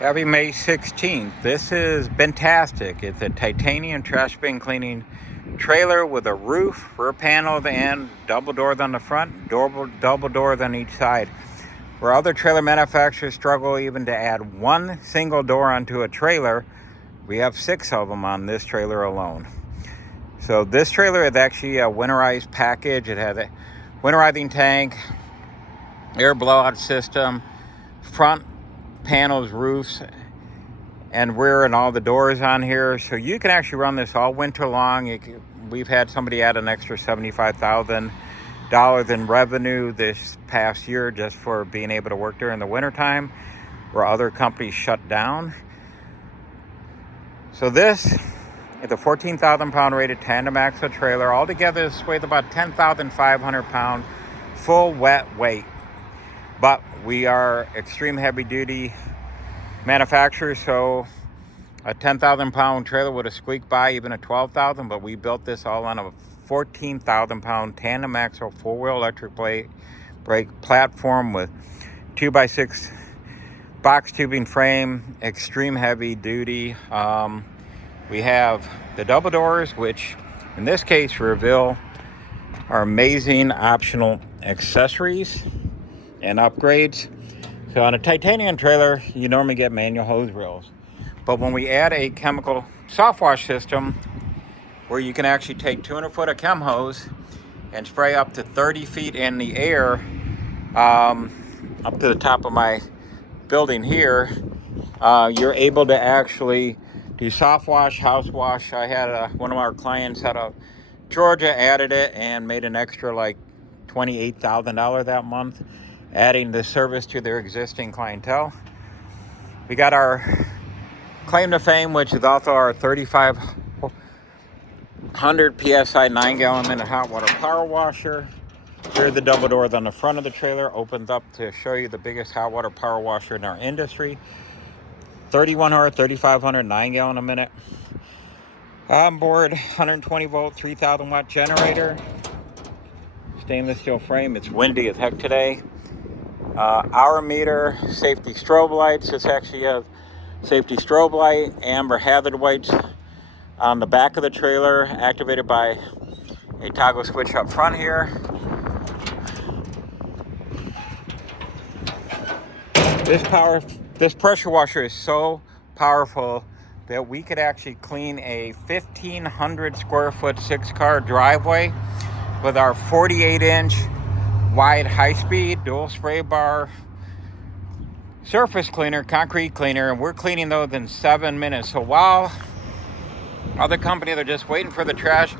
Happy May 16th. This is fantastic. It's a titanium trash bin cleaning trailer with a roof, rear panels, and double doors on the front, double doors on each side. Where other trailer manufacturers struggle even to add one single door onto a trailer, we have 6 of them on this trailer alone. So this trailer is actually a winterized package. It has a winterizing tank, air blowout system, front panels, roofs, and rear, and all the doors on here. So you can actually run this all winter long. We've had somebody add an extra $75,000 in revenue this past year just for being able to work during the wintertime where other companies shut down. So this is a 14,000 pound rated tandem axle trailer. Altogether this weighs about 10,500 pounds full wet weight. But we are extreme heavy duty manufacturers, so a 10,000 pound trailer would have squeaked by even a 12,000, but we built this all on a 14,000 pound tandem axle 4-wheel electric brake platform with 2x6 box tubing frame, extreme heavy duty. We have the double doors, which in this case reveal our amazing optional accessories and upgrades. So on a titanium trailer, you normally get manual hose reels. But when we add a chemical soft wash system where you can actually take 200 foot of chem hose and spray up to 30 feet in the air up to the top of my building here, you're able to actually do soft wash, house wash. I had one of our clients out of Georgia added it and made an extra like $28,000 that month, adding the service to their existing clientele. We got our claim to fame, which is also our 3,500 PSI 9-gallon minute hot water power washer. Here are the double doors on the front of the trailer. Opens up to show you the biggest hot water power washer in our industry. 3,500 9-gallon a minute. On board 120 volt 3,000 watt generator. Stainless steel frame. It's windy as heck today. Hour meter, safety strobe lights. This actually has safety strobe light, amber hazard lights on the back of the trailer, activated by a toggle switch up front here. This pressure washer is so powerful that we could actually clean a 1,500 square foot 6-car driveway with our 48-inch wide high-speed dual spray bar surface cleaner, concrete cleaner, and we're cleaning those in 7 minutes. So while other companies are just waiting for the trash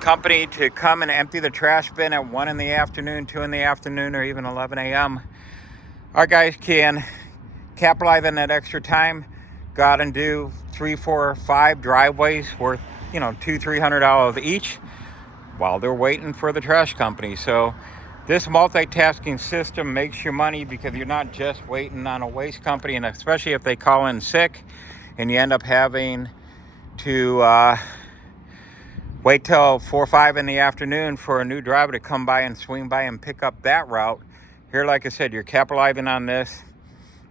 company to come and empty the trash bin at 1 in the afternoon, 2 in the afternoon, or even 11 a.m., our guys can capitalize on that extra time, go out and do 3, 4, 5 driveways worth, $200-$300 each while they're waiting for the trash company. So this multitasking system makes you money because you're not just waiting on a waste company, and especially if they call in sick and you end up having to wait till 4 or 5 in the afternoon for a new driver to come by and swing by and pick up that route. Here, like I said, you're capitalizing on this.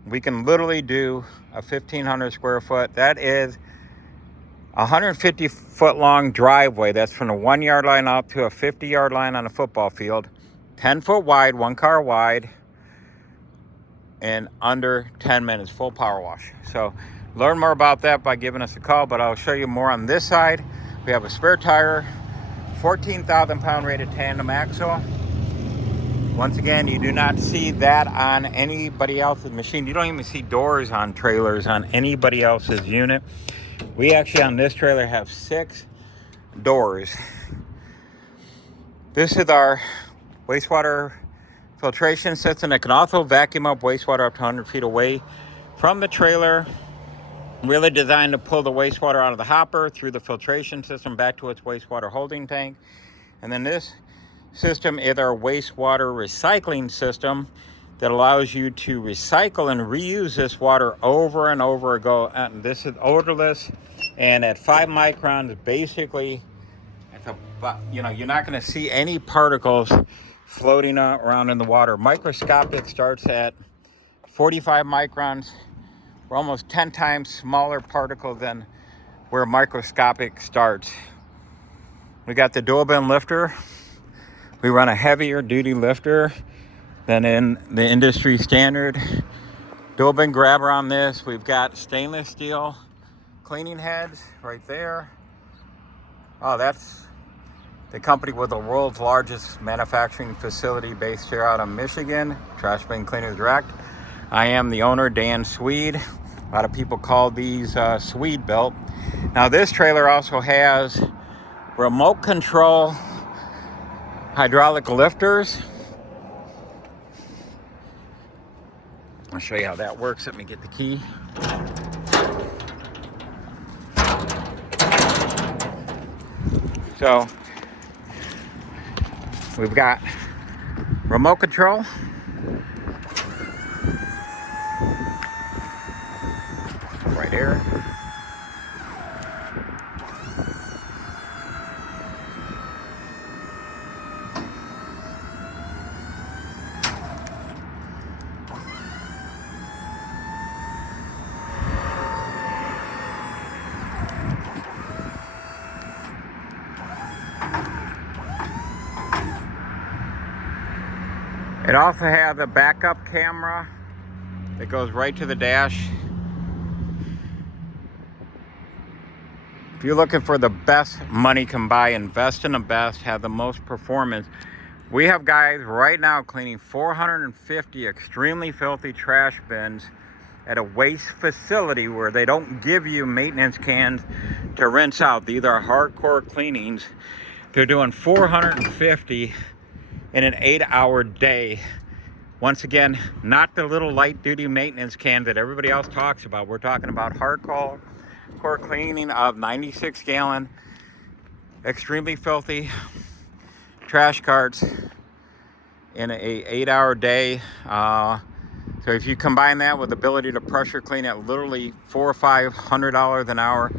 We can literally do a 1,500 square foot. That is a 150 foot long driveway. That's from the 1 yard line out to a 50 yard line on a football field. 10 foot wide, 1 car wide, in under 10 minutes, full power wash. So learn more about that by giving us a call, but I'll show you more on this side. We have a spare tire, 14,000 pound rated tandem axle. Once again, you do not see that on anybody else's machine. You don't even see doors on trailers on anybody else's unit. We actually on this trailer have 6 doors. This is our wastewater filtration system that can also vacuum up wastewater up to 100 feet away from the trailer. Really designed to pull the wastewater out of the hopper through the filtration system back to its wastewater holding tank. And then this system is our wastewater recycling system that allows you to recycle and reuse this water over and over again. And this is odorless, and at 5 microns, basically, you're not going to see any particles floating around in the water. Microscopic starts at 45 microns We're almost 10 times smaller particle than where microscopic starts. We got the dual bin lifter. We run a heavier duty lifter than in the industry standard. Dual bin grabber on this. We've got stainless steel cleaning heads right there. Oh, that's the company with the world's largest manufacturing facility based here out of Michigan, Trash Bin Cleaner Direct. I am the owner, Dan Swede. A lot of people call these Swede built. Now this trailer also has remote control hydraulic lifters. I'll show you how that works. Let me get the key. So we've got remote control. Right here. It also has a backup camera that goes right to the dash. If you're looking for the best money can buy, invest in the best, have the most performance. We have guys right now cleaning 450 extremely filthy trash bins at a waste facility where they don't give you maintenance cans to rinse out. These are hardcore cleanings. They're doing 450 in an 8-hour day. Once again, not the little light duty maintenance can that everybody else talks about. We're talking about hardcore cleaning of 96 gallon, extremely filthy trash carts in a 8-hour day. So if you combine that with the ability to pressure clean at literally $400 or $500 an hour,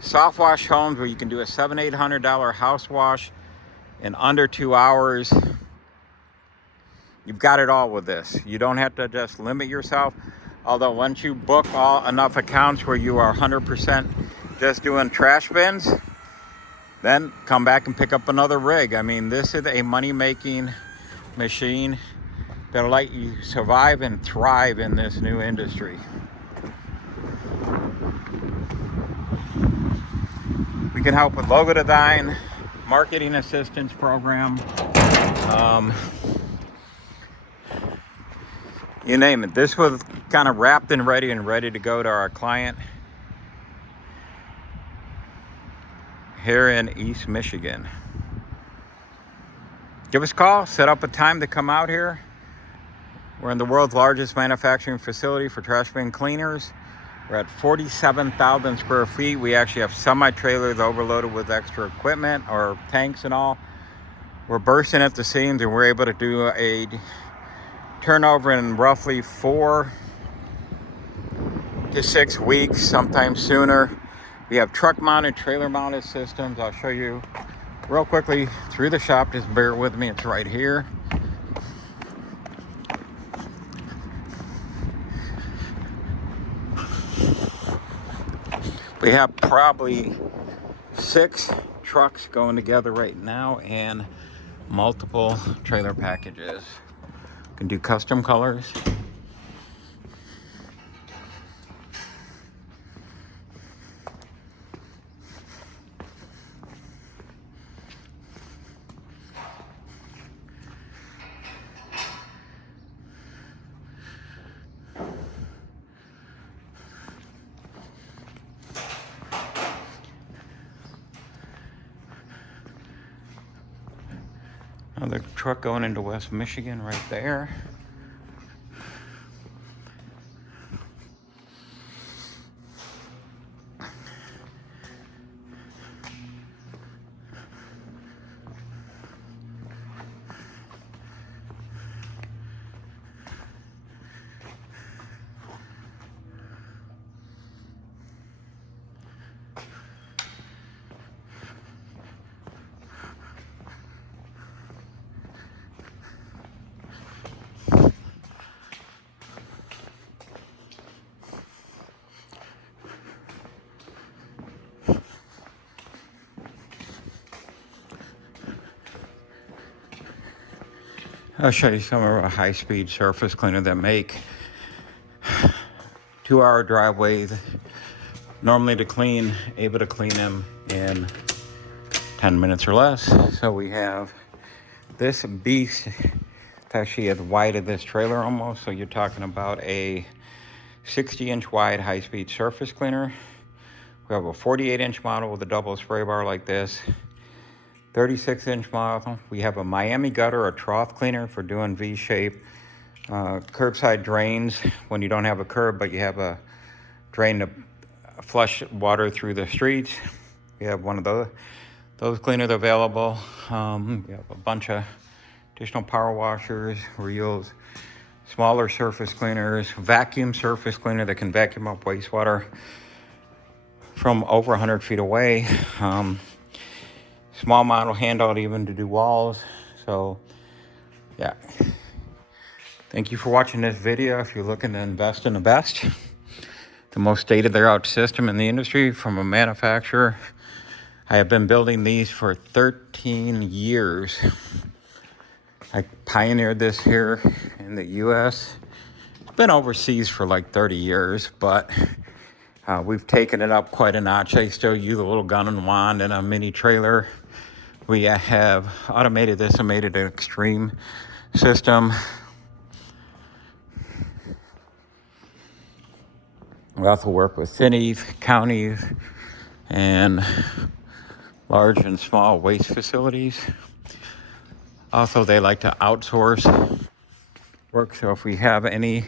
soft wash homes where you can do a $700, $800 house wash in under 2 hours, you've got it all with this. You don't have to just limit yourself. Although once you book enough accounts where you are 100% just doing trash bins, then come back and pick up another rig. I mean, this is a money-making machine that'll let you survive and thrive in this new industry. We can help with logo design, marketing assistance program, you name it. This was kind of wrapped and ready to go to our client here in East Michigan. Give us a call, set up a time to come out here. We're in the world's largest manufacturing facility for trash bin cleaners. We're at 47,000 square feet. We actually have semi-trailers overloaded with extra equipment or tanks and all. We're bursting at the seams, and we're able to do a turnover in roughly 4 to 6 weeks, sometimes sooner. We have truck mounted, trailer mounted systems. I'll show you real quickly through the shop. Just bear with me, it's right here. We have probably 6 trucks going together right now and multiple trailer packages. Can do custom colors. Another truck going into West Michigan right there. I'll show you some of our high-speed surface cleaner that make 2-hour driveways, normally to clean, able to clean them in 10 minutes or less. So we have this beast. It's actually as wide as this trailer almost. So you're talking about a 60-inch wide high-speed surface cleaner. We have a 48-inch model with a double spray bar like this. 36-inch model. We have a Miami gutter, a trough cleaner for doing V-shape. Curbside drains when you don't have a curb, but you have a drain to flush water through the streets. We have one of those cleaners available. We have a bunch of additional power washers, reels, smaller surface cleaners, vacuum surface cleaner that can vacuum up wastewater from over 100 feet away. Small model handheld even to do walls. So yeah, thank you for watching this video. If you're looking to invest in the best, the most state-of-the-art system in the industry from a manufacturer, I have been building these for 13 years. I pioneered this here in the US. It's been overseas for like 30 years, but we've taken it up quite a notch. I still use a little gun and wand and a mini trailer. We have automated this and made it an extreme system. We also work with cities, counties, and large and small waste facilities. Also, they like to outsource work. So if we have any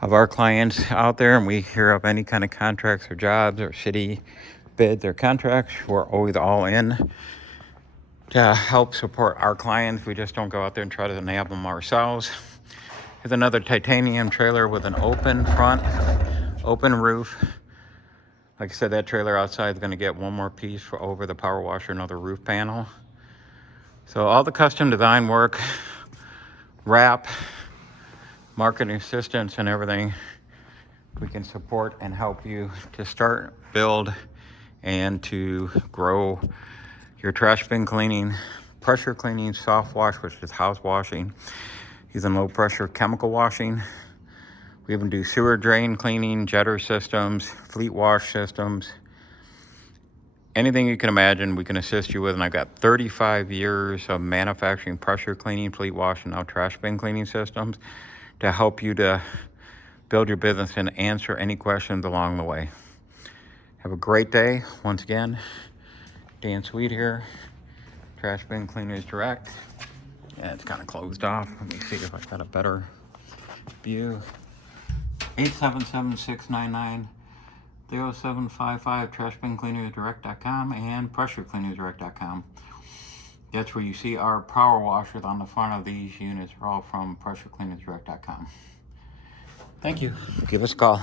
of our clients out there and we hear of any kind of contracts or jobs or city bids or contracts, we're always all in to help support our clients. We just don't go out there and try to nab them ourselves. Here's another titanium trailer with an open front, open roof. Like I said, that trailer outside is going to get one more piece for over the power washer, another roof panel. So all the custom design work, wrap, marketing assistance, and everything, we can support and help you to start, build, and to grow your trash bin cleaning, pressure cleaning, soft wash, which is house washing, using low pressure chemical washing. We even do sewer drain cleaning, jetter systems, fleet wash systems. Anything you can imagine, we can assist you with. And I've got 35 years of manufacturing pressure cleaning, fleet wash, and now trash bin cleaning systems to help you to build your business and answer any questions along the way. Have a great day. Once again, Dan Sweet here, Trash Bin Cleaners Direct. Yeah, it's kind of closed off. Let me see if I got a better view. 877-699-0755, trashbincleanersdirect.com and pressurecleanersdirect.com. That's where you see our power washers on the front of these units are all from pressurecleanersdirect.com. Thank you. Give us a call.